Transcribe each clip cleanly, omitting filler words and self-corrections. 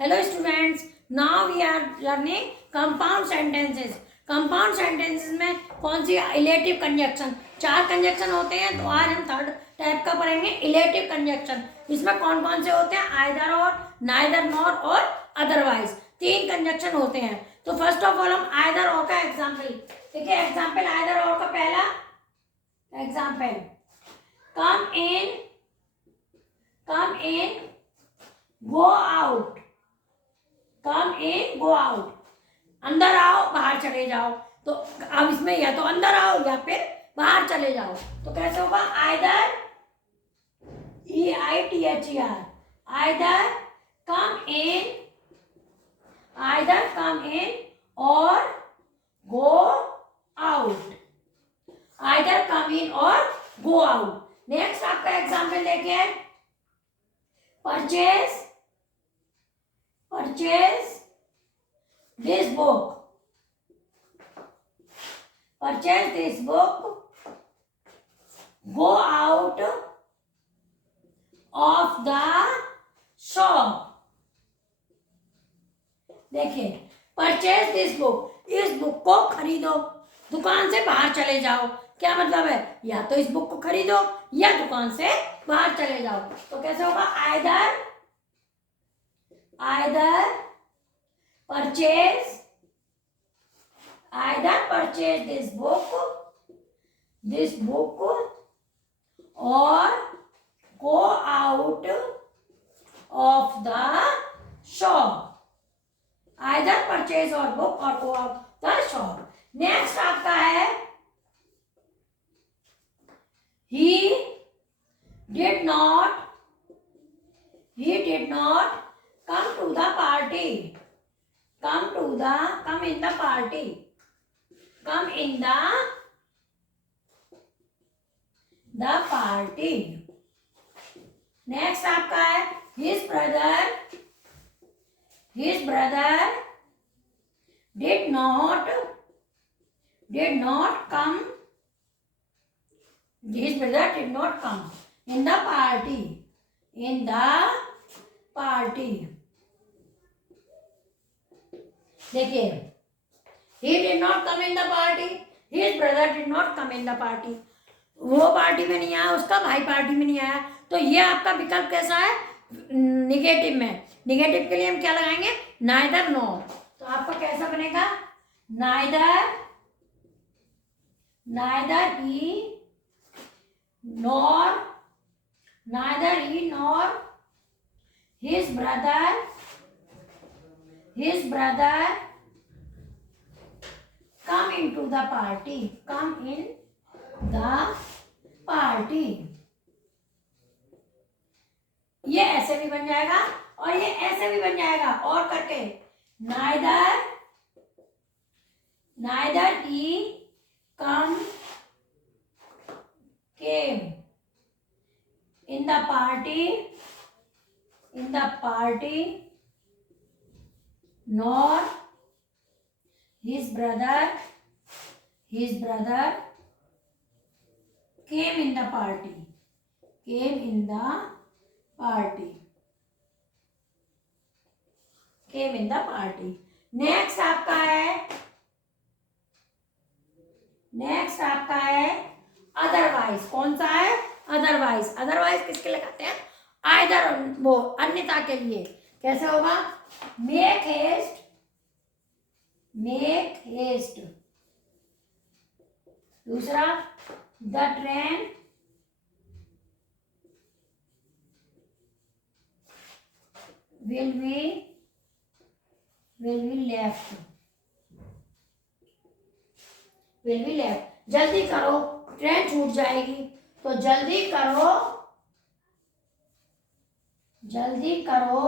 Hello students, now we are learning compound sentences. Compound sentences में कौन सी illative conjunction, 4 conjunction होते हैं, तो आज हम थर्ड टाइप का पढ़ेंगे इलेटिव कंजक्शन। इसमें कौन कौन से होते हैं? आइदर और, नाइदर नॉर और अदरवाइज, 3 कंजक्शन होते हैं। तो फर्स्ट ऑफ ऑल हम आइदर और का एग्जाम्पल, ठीक है, एग्जाम्पल आइदर और का पहला एग्जाम्पल, कम इन गो आउट, कम इन गो आउट, अंदर आओ बाहर चले जाओ। तो अब इसमें या तो अंदर आओ या फिर बाहर चले जाओ, तो कैसे होगा? आइदर, EITHER, आइदर कम इन और गो आउट, आइदर कम इन और गो आउट। नेक्स्ट आपका एग्जाम्पल देखिए, purchase this book, go out of the shop। देखिए, परचेज दिस बुक, इस बुक को खरीदो, दुकान से बाहर चले जाओ। क्या मतलब है? या तो इस बुक को खरीदो या दुकान से बाहर चले जाओ। तो कैसे होगा? आइदर परचेज दिस बुक और go out of the shop. Either purchase और बुक और go out the shop. Next आपका है, he did not come in the party, next आपका है, his brother did not come in the party, देखिए, he did not come in the party, his brother did not come in the party, वो party में नहीं आया, उसका भाई party में नहीं आया। तो ये आपका विकल्प कैसा है? निगेटिव में। निगेटिव के लिए हम क्या लगाएंगे? Neither nor. तो आपका कैसा बनेगा? Neither he nor his brother come in the party। ये ऐसे भी बन जाएगा और ये ऐसे भी बन जाएगा, और करके neither he came in the party nor his brother came in the party, next आपका है अदरवाइज। कौन सा है? अदरवाइज किसके लगाते हैं? आइदर, वो अन्यथा के लिए। कैसे होगा? मेक हेस्ट, दूसरा the train will be left, जल्दी करो, ट्रेन छूट जाएगी। तो जल्दी करो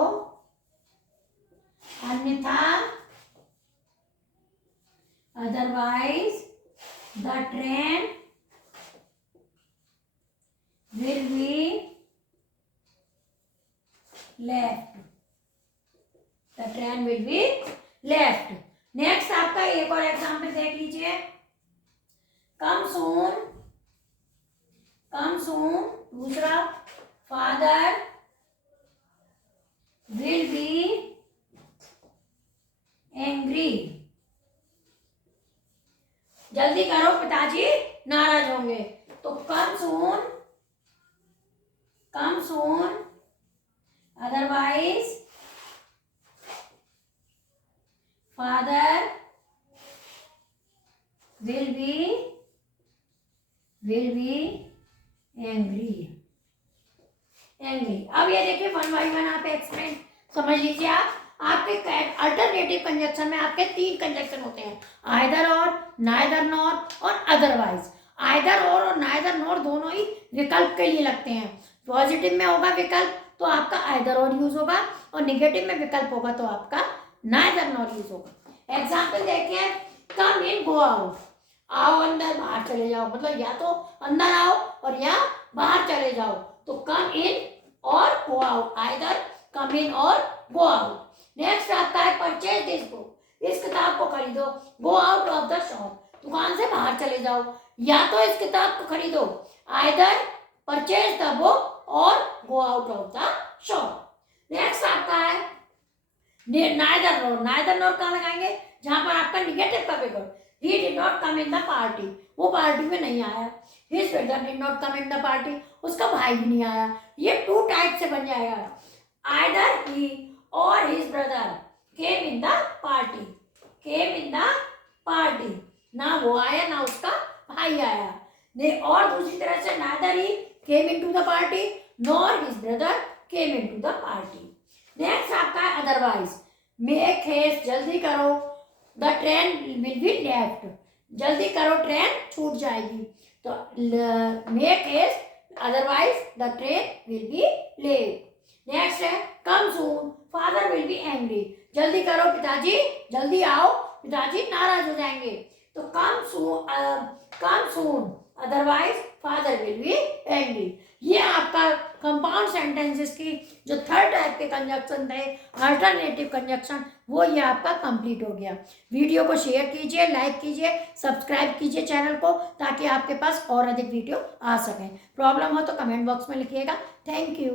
अन्यथा, otherwise the train will be left, next आपका एक और एग्जाम्पल देख लीजिए, कम सून, दूसरा father will be will be angry। अब ये देखिए 1 by 1 आप एक्सप्लेन समझ लीजिए। आप आपके अल्टरनेटिव कंजक्शन में आपके 3 कंजक्शन होते हैं, आइदर और, नाइदर नॉर और अदरवाइज। आइदर और नाइदर नॉर दोनों ही विकल्प के लिए लगते हैं। पॉजिटिव में होगा विकल्प तो आपका आइदर और यूज होगा, और निगेटिव में विकल्प होगा तो आपका नाइदर नॉर यूज होगा। एग्जाम्पल देखिए, कम इन गो आउट, आओ अंदर बाहर चले जाओ, मतलब या तो अंदर आओ और या बाहर चले जाओ। तो कम इन और गो आउट, आइदर कम इन और गो आउट। नेक्स्ट आपका है परचेज दिस बुक, इस किताब को खरीदो। Go out of the shop, दुकान से बाहर चले जाओ, या तो इस किताब को खरीदो, आइदर परचेज द बुक और go out of the shop. Next आपका है नाइदर नॉर। नाइदर नॉर कहाँ लगाएंगे, जहां पर आपका निगेटिव का figure. He did not come in the party, वो पार्टी में नहीं आया। His brother did not come in the party, उसका भाई भी नहीं आया। ये 2 टाइप से बन जाएगा, आइदर ही और his brother came in the party, came in the party, ना वो आया ना उसका भाई आया। ने और दूसरी तरह से neither he came into the party nor his brother came into the party. Next आपका है अदरवाइज, मेक हेस्ट, जल्दी करो, the train will be left, जल्दी करो ट्रेन छूट जाएगी। तो make haste, otherwise the train will be late. Next है come soon, father will be angry, जल्दी करो पिताजी, जल्दी आओ, पिताजी नाराज हो जाएंगे। तो come soon otherwise father will be angry. ये आपका कंपाउंड सेंटेंसेस की जो 3rd टाइप के कंजक्शन थे, अल्टरनेटिव कंजक्शन, वो ये आपका कंप्लीट हो गया। वीडियो को शेयर कीजिए, लाइक कीजिए, सब्सक्राइब कीजिए चैनल को, ताकि आपके पास और अधिक वीडियो आ सकें। प्रॉब्लम हो तो कमेंट बॉक्स में लिखिएगा। Thank you.